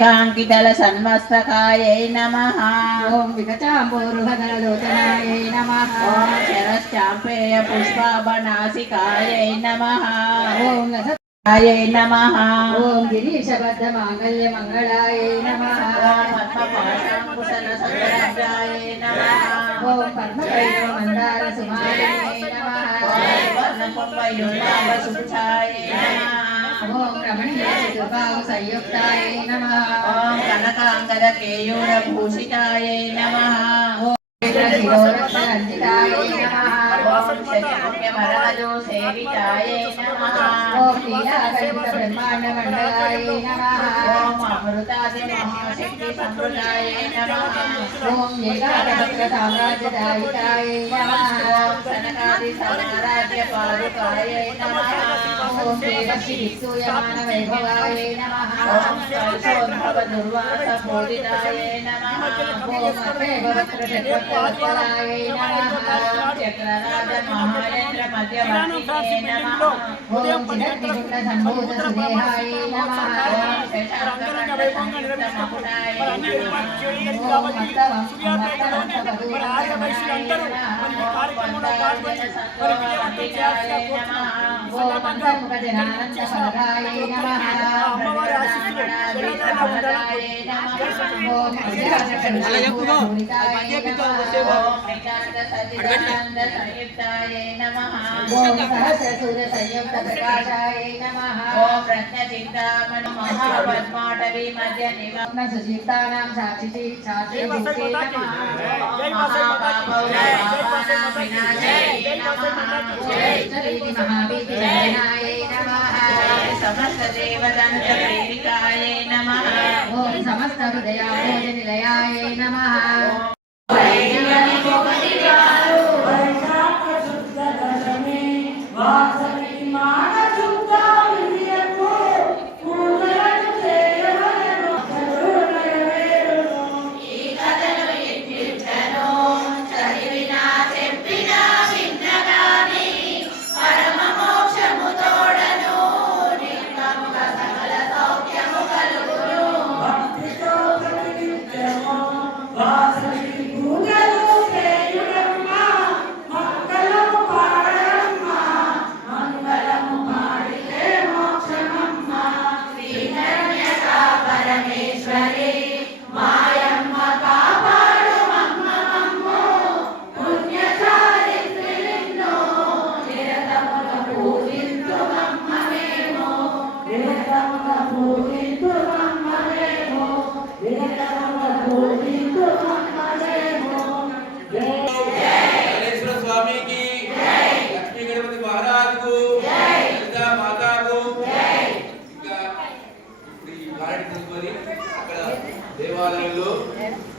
कांकितल सन्मस्तकायै नमः। ओम विकचाम्बूरुहदलोचनायै नमः। ओम शरश्चाम्पेय पुष्पाभनासिकायै नमः। ओम नमः ओम गिरीशबद्धमांगल्य मंगलाय नमः। ओम पद्मपाशाङ्कुशलसंरक्षाय नमः। ओम पद्मकैलो मंदार सुमालिने नमः। ओम वर्णकुम्भयुग्मावसुक्षाय नमः। ओम रमणीय चतुर्बाहु संयुक्ताय नमः। ओम कनकांगदकेयूरभूषिताय नमः। ओम शिरोरत्नरञ्जिताय नमः। ओम शतकोट्यमरहदो सेविताय नमः। ओम लीलाकल्पितब्रह्माण्डमण्डलाय नमः। ओम अमृतादिमहाशक्ति संवृताय नमः। ओम एकादशसाम्राज्यदायिकाय नमः। ओम सनकादिसमाराध्यपादुकाय नमः। ओम देवश्री विसूयमानवैभवाय नमः। ओम कल्पोद्भवदुर्वासबोधिताय नमः। ओम अत्रैवक्त्रषट्वक्त्रवत्सलाय नमः। चक्रराजमहारेन्द्रमध्यवर्तिने नमः। ओम चिदग्निकुण्डसम्भूतसुदेहाय नमः। ओम शशाङ्ककण्ठसंयुक्तमकुटाय नमः। ओम मत्तवंशवदूतसमनाय नमः। वन्दार्जनसन्तोषमण्डिताय नमः। ओम पंचमुखजनानन्दफलदाय नमः। ब्रह्मणाविग्रहदाय नमः। ओम अभ्यासकल्पपूर्णताय नमः। ओम नितान्तसच्चिदानन्दसंयुक्ताय नमः। ओम सहस्रसूर्यसंयुक्तप्रकाशाय नमः। ओम रत्नचिन्तामणि महापद्माटवी मध्य निवास सुचितानां साक्षिते साक्षिभूते नमः। महापापौरपापानां विनाशाय नमः। जय महावीतिरञ्जनाय नमः। समस्त देवदन्त प्रेरिकाय नमः। ओम समस्त हृदयाभोजनिलयाय नमः। దేవాలయంలో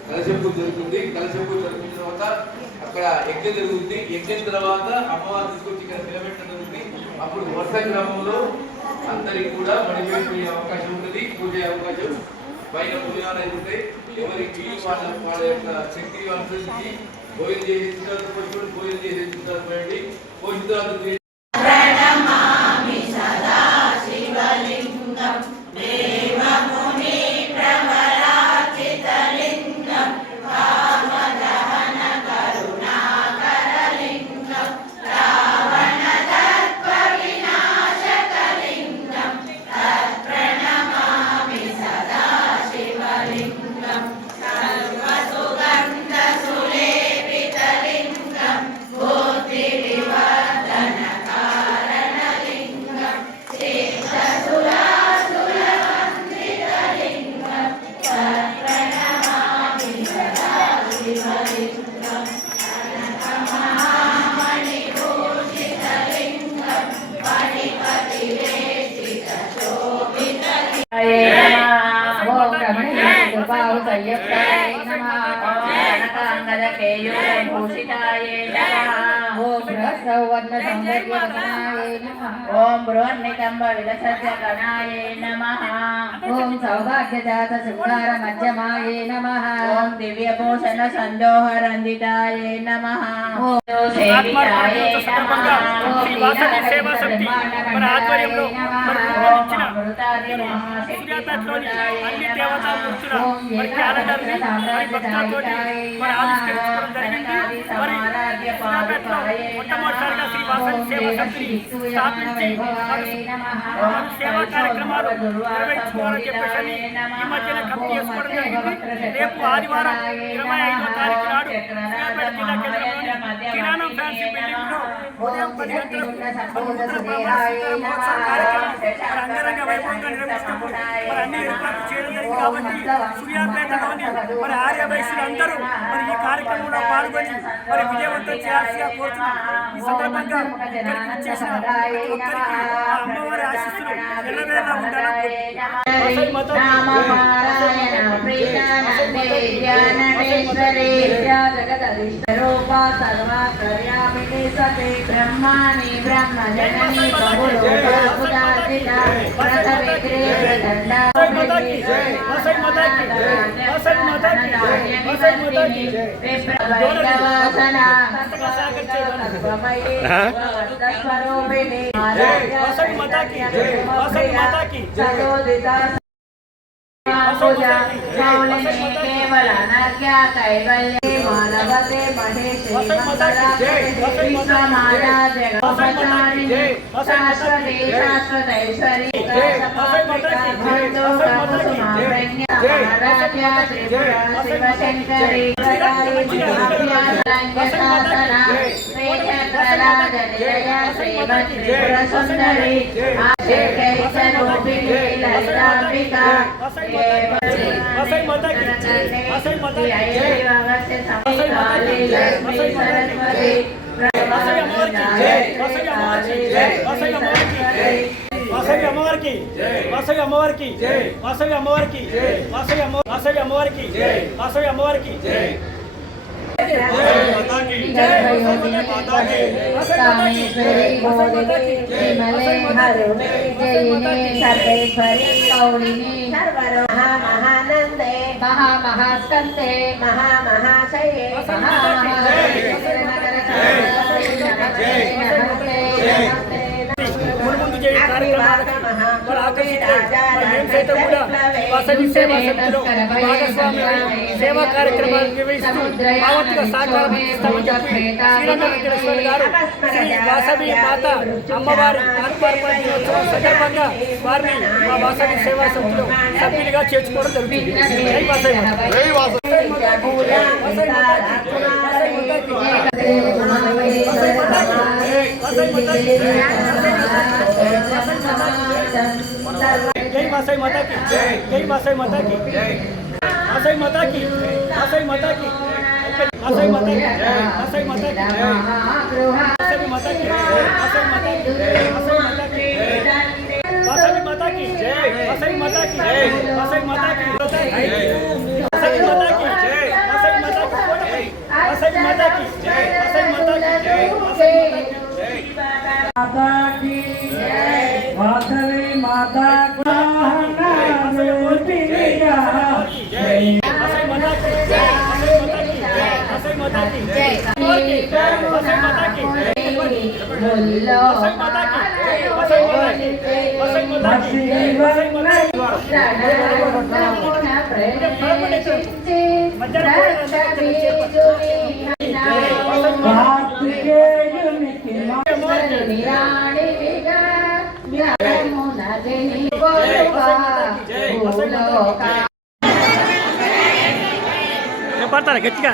కలశంపు జరుగుతుంది. కలశంపు జరిగిన తర్వాత అక్కడ యజ్ఞం జరుగుతుంది. యజ్ఞం తర్వాత అమ్మవారు తీసుకొచ్చి ఇక్కడ నిలబెట్టడం జరుగుతుంది. అప్పుడు వర్ష గ్రామంలో అందరికి కూడా మడిపోయే అవకాశం ఉంటుంది, పూజ అవకాశం. పైన భోజనాలు ఉంటాయి. ఎవరికి వాళ్ళ యొక్క శక్తి అనుసరించి భోజనం చేసిన తర్వాత భోజనం చేసిన తర్వాత భోజన తర్వాత कनकांगदकेयूरभूषिताय नमः। ఓం బృహస్రవర్ణ సౌందర్యవదనాయ నమః ఓం బృహన్నికంబ విలసజ్జగణాయ నమః ఓం సౌభాగ్యజాత శృంగార మధ్యమాయ నమః ఓం దివ్యభూషణ సందోహరందితాయ నమః ఓం సేవితాయ నమః శ్రీ వాసవి సేవా సమితి మన ఆధ్వర్యంలో మరి ఓం ఇచ్చిన అమృతాది మహాశక్తి సూర్యాపేటలోని అన్ని దేవతా మూర్తుల మరి క్యాలెండర్ని మరి భక్తులతోటి మరి ఆవిష్కరించడం జరిగింది. మరి సూర్యాపేటలో మొట్టమొదటిసారిగా శ్రీ వాసవి సేవా సమితిని స్థాపించి మరి సేవా కార్యక్రమాలు నిర్వహించుకోవాలని చెప్పేసి ఈ మధ్యన కమిటీ చేసుకోవడం జరిగింది. రేపు ఆదివారం 25వ తారీఖు నాడు సూర్యాపేట జిల్లా కేంద్రంలోని కిరాణా ఫ్యాన్సీ బిల్డింగ్ లో ఉదయం 10 గంటలకు మహోత్సవ కార్యక్రమం మరి అంగరంగ వైభవంగా నిర్వహిస్తాము. మరి అన్ని ఏర్పాట్లు చేయడం జరిగింది కాబట్టి సూర్యాపేటలోని మరి ఆర్య వైశ్యులందరూ మరి ఈ కార్యక్రమంలో పాల్గొని మరి విజయవంతం చేయాల్సిగా కోరుతున్నాం. ఈ సందర్భంగా ఇక్కడికి వచ్చేసిన ప్రతి ఒక్కరికి ఆ అమ్మవారి ఆశీస్సులు ఎల్లవేళలా ఉండాలని నామపారాయణ ప్రీతానందే జ్ఞాననేశ్వరి జగదీశ్వరూపా సర్వాకర్యామిని సతే బ్రహ్మాణి బ్రహ్మజనని కబులోకాకుదాసిత వ్రతవిగ్రే ప్రదండా కేవల నర్గ్యా కైవల్యే మానవతే మహేశ్వరి విశ్వమాతా జగత్చారిణి శాశ్వతే శాశ్వతైశ్వరి శివశంకరి సుందరి లలితాంబికా వాసవి అమ్మవారికి వాసవి అమ్మవారికి వాసవి అమ్మవారికి వాసవి అమ్మవారికి వాసవి అమ్మవారికి కామేశ్వరి గోవిందే విమలే హరుణే జయినే సర్వేశ్వరి గౌరిణి మహానందే మహామహాస్కందే మహామహాశయే మున్ముందు చేయ కార్యక్రమాలకు మరి ఆకర్షితులై మరి మేము సైతం కూడా వాసవి సేవా సమితిలో భాగస్వామ్యం సేవా కార్యక్రమాలు నిర్వహిస్తూ భావత్తుగా సహకారం అందిస్తామని చెప్పి శ్రీరంగ వెంకటేశ్వర గారు శ్రీ వాసవి మాత అమ్మవారి ఆత్మార్పణ దినోత్సవం సందర్భంగా వారిని మా వాసవి సేవా సమితిలో సభ్యులుగా చేర్చుకోవడం జరుగుతుంది. జై వాసవి మాత. జై వాసవి మాతాకి జై వాసవి మాతాకి వాసవి మాతాకి వాసవి మాతాకి వాసవి మాతాకి వాసవి మాతాకి వాసవి మాతాకి వాసవి మాతాకి వాసవి మాతాకి వాసవి మాతాకి వాసవి మాతాకి వాసవి మాతాకి వాసవి మాతాకి వాసవి మాతా పడతారా గట్టిగా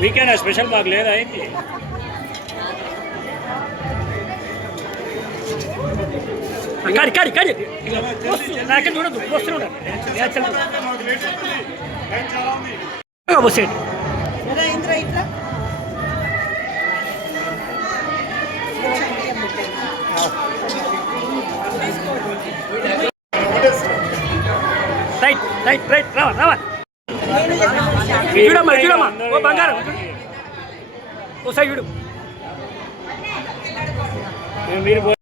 మీకేనా స్పెషల్ మాకు లేదా ఏంటి కాడి కాడి కాడి నాకే చూడదు వస్తున్నాడు బస్సేయండి రైట్ రైట్ రైట్ రావా రావా చూడమ్మా చూడమ్మా ఓ బంగారం ఓ సైడ్ చూడు మీరు